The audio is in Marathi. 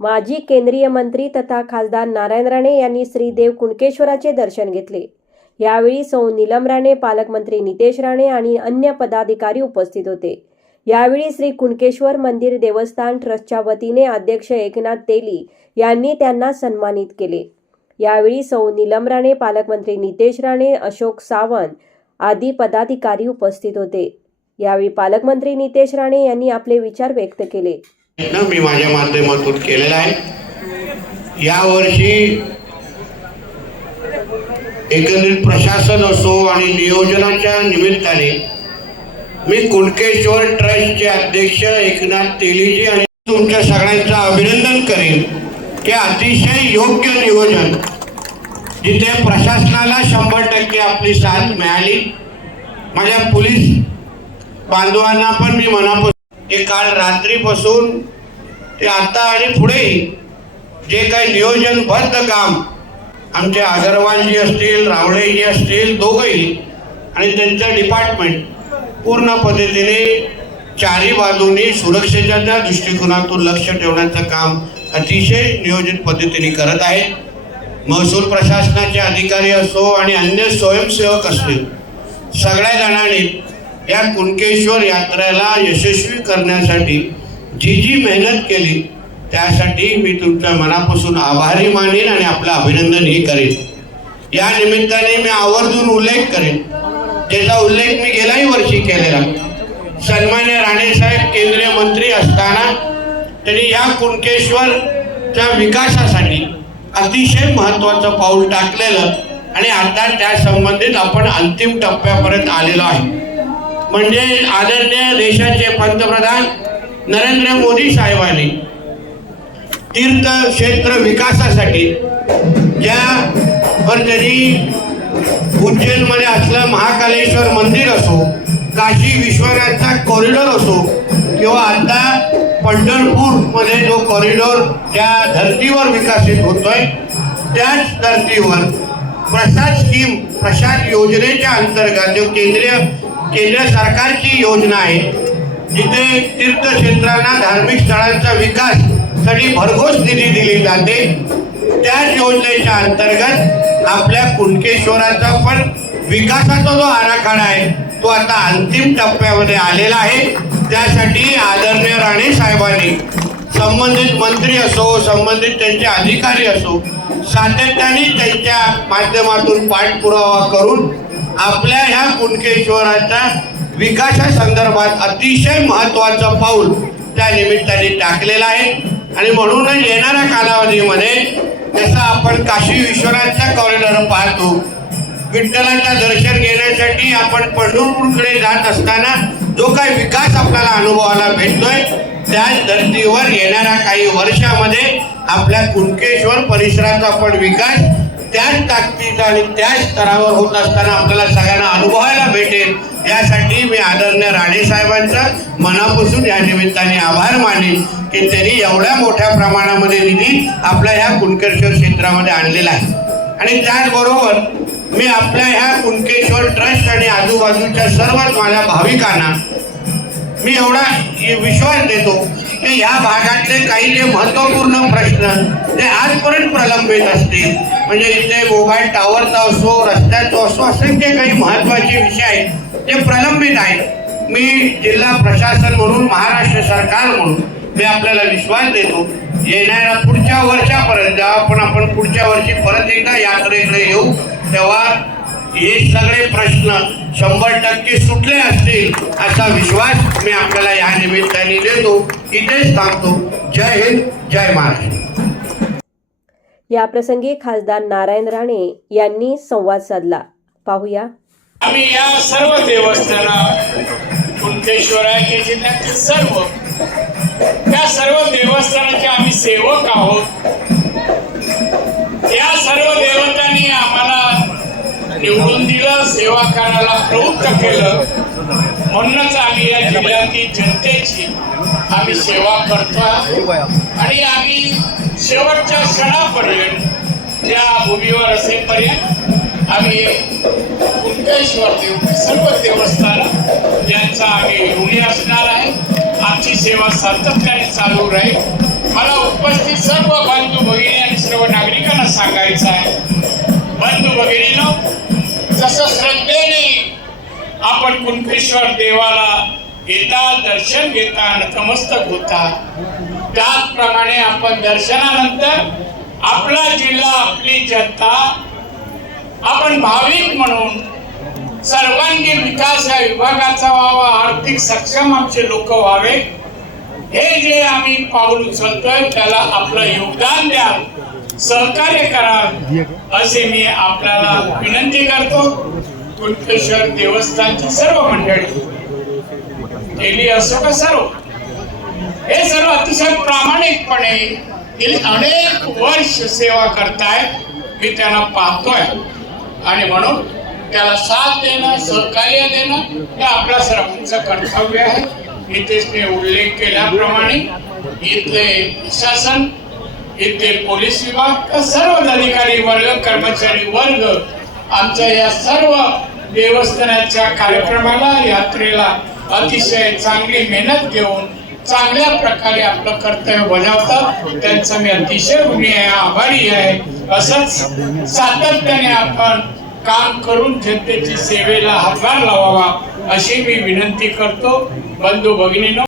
माजी केंद्रीय मंत्री तथा खासदार नारायण राणे यांनी श्रीदेव कुणकेश्वराचे दर्शन घेतले. यावेळी सौ नीलम राणे पालकमंत्री नितेश राणे आणि अन्य पदाधिकारी उपस्थित होते. यावेळी श्री कुणकेश्वर मंदिर देवस्थान ट्रस्टच्या वतीने अध्यक्ष एकनाथ तेली यांनी त्यांना सन्मानित केले. यावेळी सौ नीलम राणे पालकमंत्री नितेश राणे अशोक सावंत आदी पदाधिकारी उपस्थित होते. यावेळी पालकमंत्री नितेश राणे यांनी आपले विचार व्यक्त केले. प्रयत्न मी माझ्या माध्यमातून केलेला आहे. यावर्षी एकंदरीत प्रशासन असो आणि नियोजनाच्या निमित्ताने मी कुणकेश्वर ट्रस्टचे अध्यक्ष एकनाथ तेलीजी आणि तुमच्या सगळ्यांचं अभिनंदन करेन. की अतिशय योग्य नियोजन. जिथे प्रशासनाला शंभर टक्के आपली साथ मिळाली. माझ्या पोलीस बांधवांना पण मी मनापासून ते काल रात्रीपासून ते आता आणि पुढे जे काही नियोजनबद्ध काम आमचे अगरवालजी असतील रावळेजी असतील दोघंही आणि त्यांचं डिपार्टमेंट पूर्ण पद्धतीने चारी बाजूनी सुरक्षेच्या त्या दृष्टिकोनातून लक्ष ठेवण्याचं काम अतिशय नियोजित पद्धतीने करत आहेत. महसूल प्रशासनाचे अधिकारी असो आणि अन्य स्वयंसेवक असतील सगळ्या जणांनी या कुणकेश्वर यात्रेला यशस्वी करण्यासाठी जी जी मेहनत केली त्यासाठी मी तुमच्या मनापासून आभारी मानेन आणि आपलं अभिनंदनही करेन. या निमित्ताने मी आवर्जून उल्लेख करेन. त्याचा उल्लेख मी गेल्याही वर्षी केलेला. सन्मान्य राणेसाहेब केंद्रीय मंत्री असताना त्यांनी या कुणकेश्वरच्या विकासासाठी अतिशय महत्त्वाचं पाऊल टाकलेलं आणि आता त्या संबंधित आपण अंतिम टप्प्यापर्यंत आलेलो आहे. म्हणजे आदरणीय देशाचे पंतप्रधान नरेंद्र मोदी साहेबांनी तीर्थक्षेत्र विकासासाठी ज्या वर उज्जैनमध्ये असलं महाकालेश्वर मंदिर असो काशी विश्वनाथचा कॉरिडॉर असो किंवा आता पंढरपूरमध्ये जो कॉरिडॉर त्या धर्तीवर विकसित होतोय त्याच धर्तीवर प्रसाद स्कीम प्रसाद योजनेच्या अंतर्गत जो केंद्रीय केंद्र सरकारची योजना आहे जिथे तीर्थक्षेत्रांना धार्मिक स्थळांचा विकाससाठी भरघोस निधी दिली जाते. त्याच योजनेच्या अंतर्गत आपल्या कुणकेश्वराचा पण विकासाचा जो आराखडा आहे तो आता अंतिम टप्प्यामध्ये आलेला आहे. त्यासाठी आदरणीय राणे साहेबांनी संबंधित मंत्री असो संबंधित त्यांचे अधिकारी असो सातत्याने त्यांच्या माध्यमातून पाठपुरावा करून आपल्या ह्या कुणकेश्वराच्या विकासा संदर्भात अतिशय महत्त्वाचं पाऊल त्या निमित्ताने टाकलेलं आहे. आणि म्हणूनच येणाऱ्या कालावधीमध्ये जसं आपण काशी विश्वनाथचा कॉरिडॉर पाहतो विठ्ठलाचं दर्शन घेण्यासाठी आपण पंढरपूरकडे जात असताना जो काही विकास आपल्याला अनुभवाला भेटतोय त्याच धर्तीवर येणाऱ्या काही वर्षामध्ये आपल्या कुणकेश्वर परिसराचा पण विकास त्याच ताकदीचा आणि त्याच स्तरावर होत असताना आपल्याला सगळ्यांना अनुभवायला भेटेल. यासाठी मी आदरणीय राणे साहेबांचा मनापासून या निमित्ताने आभार मानेन की त्यांनी एवढ्या मोठ्या प्रमाणामध्ये निधी आपल्या ह्या कुणकेश्वर क्षेत्रामध्ये आणलेला आहे. आणि त्याचबरोबर मी आपल्या ह्या कुणकेश्वर ट्रस्ट आणि आजूबाजूच्या सर्वच माझ्या भाविकांना मी एवढा विश्वास देतो की या भागातले काही जे महत्त्वपूर्ण प्रश्न ते आजपर्यंत प्रलंबित असतील म्हणजे इथे मोबाईल टॉवरचा असो रस्त्याचा असो असंख्य काही महत्त्वाचे विषय आहेत ते प्रलंबित आहेत. मी जिल्हा प्रशासन म्हणून महाराष्ट्र सरकार म्हणून मी आपल्याला विश्वास देतो येणाऱ्या पुढच्या वर्षापर्यंत जेव्हा आपण आपण पुढच्या वर्षी परत एकदा यात्रेकडे येऊ तेव्हा हे सगळे प्रश्न शंभर टक्के सुटले असतील असा विश्वास मी आपल्याला या निमित्ताने देतो. इथेच थांबतो. जय हिंद जय महाराष्ट्र. याप्रसंगी खासदार नारायण राणे यांनी संवाद साधला. पाहूया. आम्ही या सर्व देवस्थाना कुंतेश्वराचे जिल्ह्यातील सर्व त्या सर्व देवस्थानाचे आम्ही सेवक आहोत. या सर्व देवतांनी आम्हाला निवडून दिलं सेवा करायला प्रवृत्त केलं. म्हणूनच आम्ही या जिल्ह्यातील जनतेची आम्ही सेवा करतो. आणि आम्ही शेवटच्या क्षणापर्यंत त्या भूमीवर असेपर्यंत आम्ही कुंटेश्वर देव सर्व देवस्थान यांचा आम्ही ऋणी असणार आहे. आमची सेवा सातत्याने चालू राहील. मला उपस्थित सर्व बंधू भगिनी आणि सर्व नागरिकांना सांगायचं आहे. बंधू भगिनीनं जसं श्रद्धेने आपण कुणकेश्वर देवाला येता दर्शन घेता नतमस्तक होता त्याचप्रमाणे आपण दर्शनानंतर आपला जिल्हा आपली जनता आपण भाविक म्हणून सर्वांगीण विकास या विभागाचा व्हावा आर्थिक सक्षम आमचे लोक व्हावे. हे जे आम्ही पाऊल उचलतोय त्याला आपलं योगदान द्यावं सहकार्य करा. असे मी आपल्याला विनंती करतो. कुणकेश्वर देवस्थानची सर्व मंडळी. गेली असो का सर्व? हे सर्व अतिशय प्रामाणिकपणे गेली अनेक वर्ष सेवा करतायत मी त्यांना पाहतोय. आणि म्हणून त्याला साथ देणं सहकार्य देणं हे आपल्या सर्वांचं कर्तव्य आहे. इथेच मी उल्लेख केल्याप्रमाणे इथले प्रशासन इथे पोलीस विभाग सर्व अधिकारी वर्ग कर्मचारी वर्ग आमच्या या सर्व देवस्थानाच्या कार्यक्रमाला यात्रेला अतिशय चांगली मेहनत घेऊन चांगल्या प्रकारे आपलं कर्तव्य बजावतात. त्यांचं मी अतिशय ऋणी आहे आभारी आहे. असंच सातत्याने आपण काम करून जनतेची सेवेला हातभार लावावा अशी मी विनंती करतो. बंधू भगिनीनो